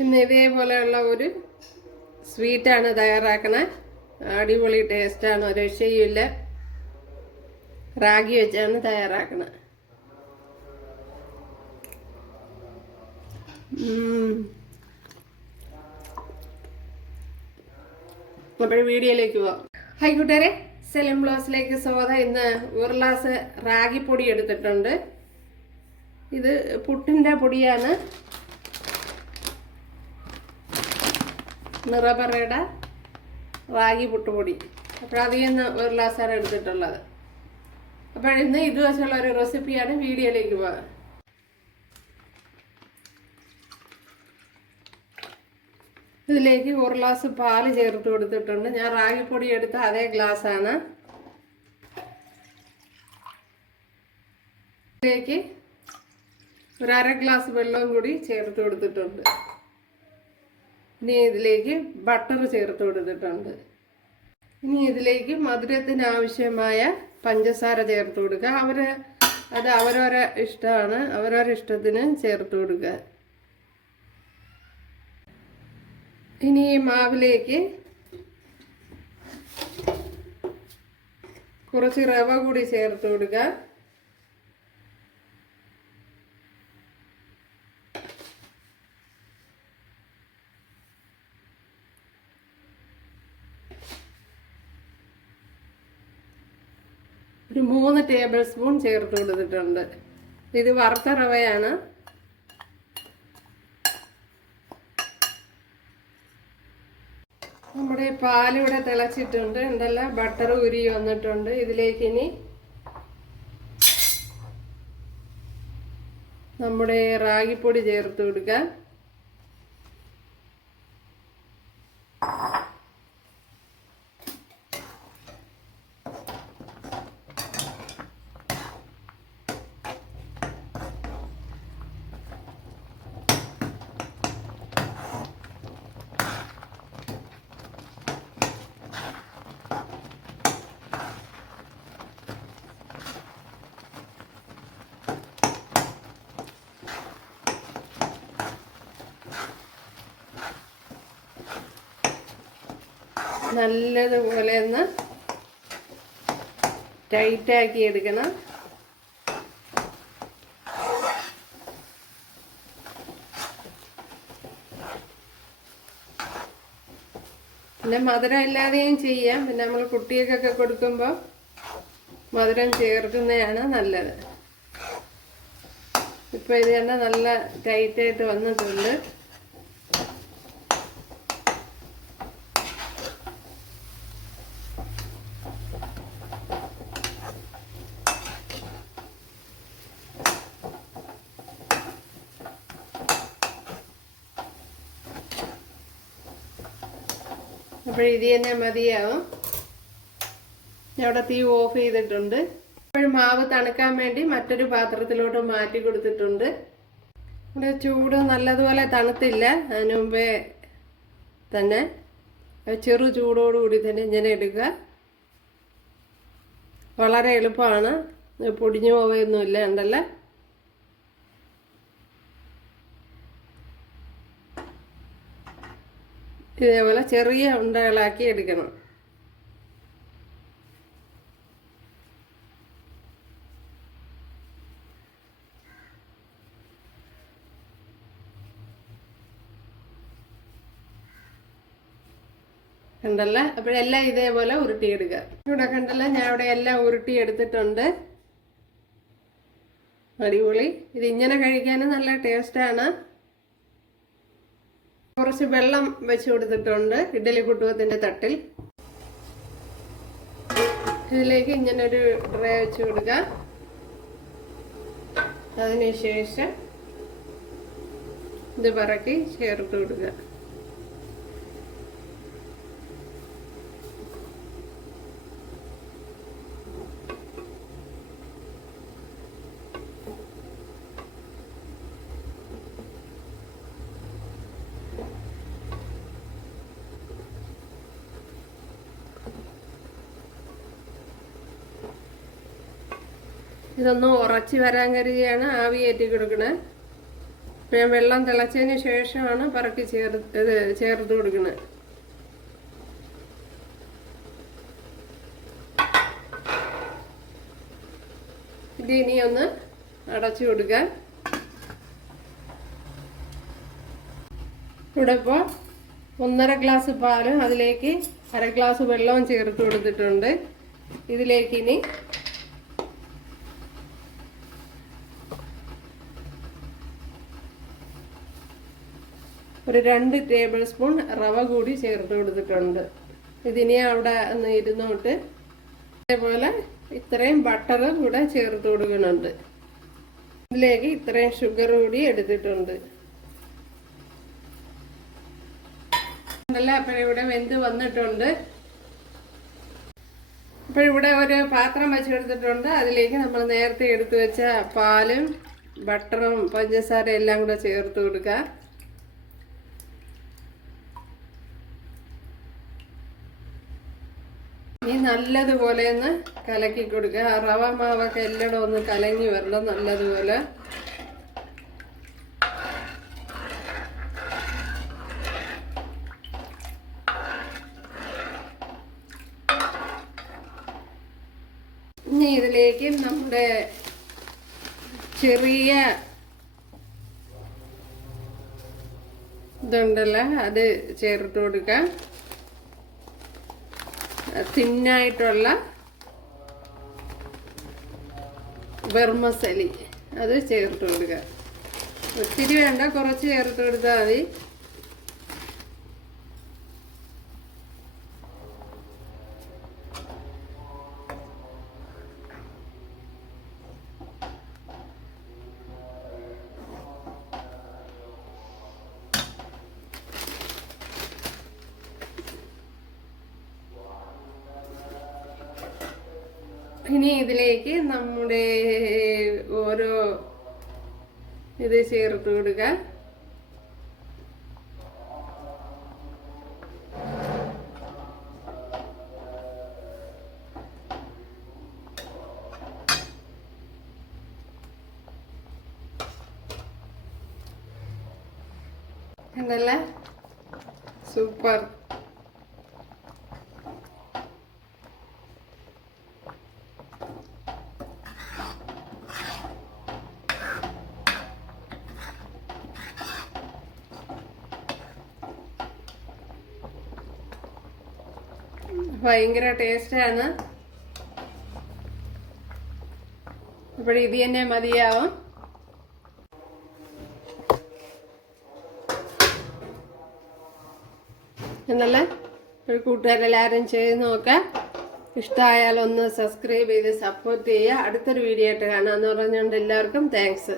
ഇന്ന് ഇതേപോലെയുള്ള ഒരു സ്വീറ്റാണ് തയ്യാറാക്കണേ. അടിപൊളി ടേസ്റ്റാണ്, ഒരു രക്ഷയുമില്ല. റാഗി വെച്ചാണ് തയ്യാറാക്കണേ. അപ്പോൾ വീഡിയോയിലേക്ക് പോവാം. ഹായ് കൂട്ടുകാരെ, സെലിം ബ്ലോസിലേക്ക് സ്വാഗതം. ഇന്ന് ഒരു ഗ്ലാസ് റാഗിപ്പൊടി എടുത്തിട്ടുണ്ട്. ഇത് പുട്ടിൻ്റെ പൊടിയാണ്. നിറപറയുടെ റാഗി പുട്ടുപൊടി. അപ്പോൾ അതിൽ നിന്ന് ഒരു ഗ്ലാസ്സാണ് എടുത്തിട്ടുള്ളത്. അപ്പോൾ ഇന്ന് ഇത് വെച്ചുള്ള ഒരു റെസിപ്പിയാണ്. വീഡിയോയിലേക്ക് പോകാം. ഇതിലേക്ക് ഒരു ഗ്ലാസ് പാല് ചേർത്ത് കൊടുത്തിട്ടുണ്ട്. ഞാൻ റാഗിപ്പൊടി എടുത്ത അതേ ഗ്ലാസ്സാണ്. ഇതിലേക്ക് ഒരു അര ഗ്ലാസ് വെള്ളവും കൂടി ചേർത്ത് കൊടുത്തിട്ടുണ്ട്. ഇനി ഇതിലേക്ക് ബട്ടർ ചേർത്ത് കൊടുത്തിട്ടുണ്ട്. ഇനി ഇതിലേക്ക് മധുരത്തിന് ആവശ്യമായ പഞ്ചസാര ചേർത്ത് കൊടുക്കുക. അത് അവരവരെ ഇഷ്ടമാണ്, അവരവരുടെ ഇഷ്ടത്തിന് ചേർത്ത് കൊടുക്കുക. ഇനി ഈ മാവിലേക്ക് കുറച്ച് റവ കൂടി ചേർത്ത് കൊടുക്കുക. ഒരു 3 ടേബിൾ സ്പൂൺ ചേർത്ത് കൊടുത്തിട്ടുണ്ട്. ഇത് വറുത്ത റവയാണ്. നമ്മുടെ പാലിവിടെ തിളച്ചിട്ടുണ്ട്. ഉണ്ടല്ലോ, ബട്ടർ ഉരുകി വന്നിട്ടുണ്ട്. ഇതിലേക്ക് ഇനി നമ്മുടെ റാഗിപ്പൊടി ചേർത്ത് കൊടുക്കുക. നല്ലതുപോലെ ഒന്ന് ടൈറ്റാക്കി എടുക്കണം. പിന്നെ മധുരം ഇല്ലാതെയും ചെയ്യാം. പിന്നെ നമ്മൾ കുട്ടികൾക്കൊക്കെ കൊടുക്കുമ്പോൾ മധുരം ചേർക്കുന്നതാണ് നല്ലത്. ഇപ്പോൾ ഇത് തന്നെ നല്ല ടൈറ്റായിട്ട് വന്നിട്ടുണ്ട്. അപ്പോൾ ഇത് തന്നെ മതിയാവും. ഞാൻ അവിടെ തീ ഓഫ് ചെയ്തിട്ടുണ്ട്. അപ്പോൾ മാവ് തണുക്കാൻ വേണ്ടി മറ്റൊരു പാത്രത്തിലോട്ട് മാറ്റി കൊടുത്തിട്ടുണ്ട്. ഇവിടെ ചൂട് നല്ലതുപോലെ തണുത്തില്ല. അതിന് മുമ്പേ തന്നെ ചെറു ചൂടോടുകൂടി തന്നെ ഇങ്ങനെ എടുക്കുക. വളരെ എളുപ്പമാണ്, പൊടിഞ്ഞു പോവുകയൊന്നുമില്ല. ഉണ്ടല്ലോ, ഇതേപോലെ ചെറിയ ഉണ്ടകളാക്കി എടുക്കണം. കണ്ടല്ല, അപ്പോഴെല്ലാം ഇതേപോലെ ഉരുട്ടിയെടുക്കുക. ഇവിടെ കണ്ടല്ല, ഞാൻ ഇവിടെ എല്ലാം ഉരുട്ടി എടുത്തിട്ടുണ്ട്. അടിപൊളി. ഇതിങ്ങനെ കഴിക്കാനും നല്ല ടേസ്റ്റാണ്. കുറച്ച് വെള്ളം വെച്ച് കൊടുത്തിട്ടുണ്ട് ഇഡ്ഡലി കുട്ടുവത്തിൻ്റെ തട്ടിൽ. ഇതിലേക്ക് ഇങ്ങനൊരു ട്രേ വെച്ച് കൊടുക്കുക. അതിനുശേഷം ഇത് പറക്കി ചേർത്ത് കൊടുക്കുക. ഇതൊന്ന് ഉറച്ച് വരാൻ കരുതിയാണ് ആവി കയറ്റി കൊടുക്കണേ. ഞാൻ വെള്ളം തിളച്ചതിന് ശേഷമാണ് പറക്കി ചേർത്ത് കൊടുക്കുന്നത്. ഇത് ഇനി ഒന്ന് അടച്ചു കൊടുക്കാൻ. ഇവിടെ ഇപ്പോൾ 1.5 ഗ്ലാസ് പാലും അതിലേക്ക് 1/2 ഗ്ലാസ് വെള്ളവും ചേർത്ത് കൊടുത്തിട്ടുണ്ട്. ഇതിലേക്ക് ഇനി ഒരു 2 ടേബിൾ സ്പൂൺ റവ കൂടി ചേർത്ത് കൊടുത്തിട്ടുണ്ട്. ഇതിനി അവിടെ ഒന്ന് ഇരുന്നോട്ട്. അതേപോലെ ഇത്രയും ബട്ടർ കൂടെ ചേർത്ത് കൊടുക്കുന്നുണ്ട്. ഇതിലേക്ക് ഇത്രയും ഷുഗർ കൂടി എടുത്തിട്ടുണ്ട്. അപ്പോൾ ഇവിടെ വെന്ത് വന്നിട്ടുണ്ട്. അപ്പോൾ ഇവിടെ ഒരു പാത്രം വെച്ചെടുത്തിട്ടുണ്ട്. അതിലേക്ക് നമ്മൾ നേരത്തെ എടുത്തു വെച്ച പാലും ബട്ടറും പഞ്ചസാര എല്ലാം കൂടെ ചേർത്ത് കൊടുക്കുക. ഇനി നല്ലതുപോലെ ഒന്ന് കലക്കി കൊടുക്കുക. റവ മാവൊക്കെ എല്ലായിടും ഒന്ന് കലങ്ങി വരണം നല്ലതുപോലെ. ഇനി ഇതിലേക്ക് നമ്മുടെ ചെറിയ ഇതുണ്ടല്ലോ അത് ചേർത്ത് കൊടുക്കാം. തിന്നായിട്ടുള്ള വെർമസലി അത് ചേർത്ത് കൊടുക്കുക. ഒത്തിരി വേണ്ട, കുറച്ച് ചേർത്ത് കൊടുത്താൽ മതി. ഇനി ഇതിലേക്ക് നമ്മുടെ ഓരോ ഇത് ചേർത്ത് കൊടുക്കുക. എന്നല്ല സൂപ്പർ. ഭയങ്കര ടേസ്റ്റാണ്. അപ്പോൾ ഇത് തന്നെ മതിയാവും. എന്നല്ല ഒരു കൂട്ടുകാരെല്ലാവരും ചെയ്ത് നോക്കാം. ഇഷ്ടമായാലൊന്ന് സബ്സ്ക്രൈബ് ചെയ്ത് സപ്പോർട്ട് ചെയ്യുക. അടുത്തൊരു വീഡിയോ ആയിട്ട് കാണാമെന്ന് പറഞ്ഞുകൊണ്ട് എല്ലാവർക്കും താങ്ക്സ്.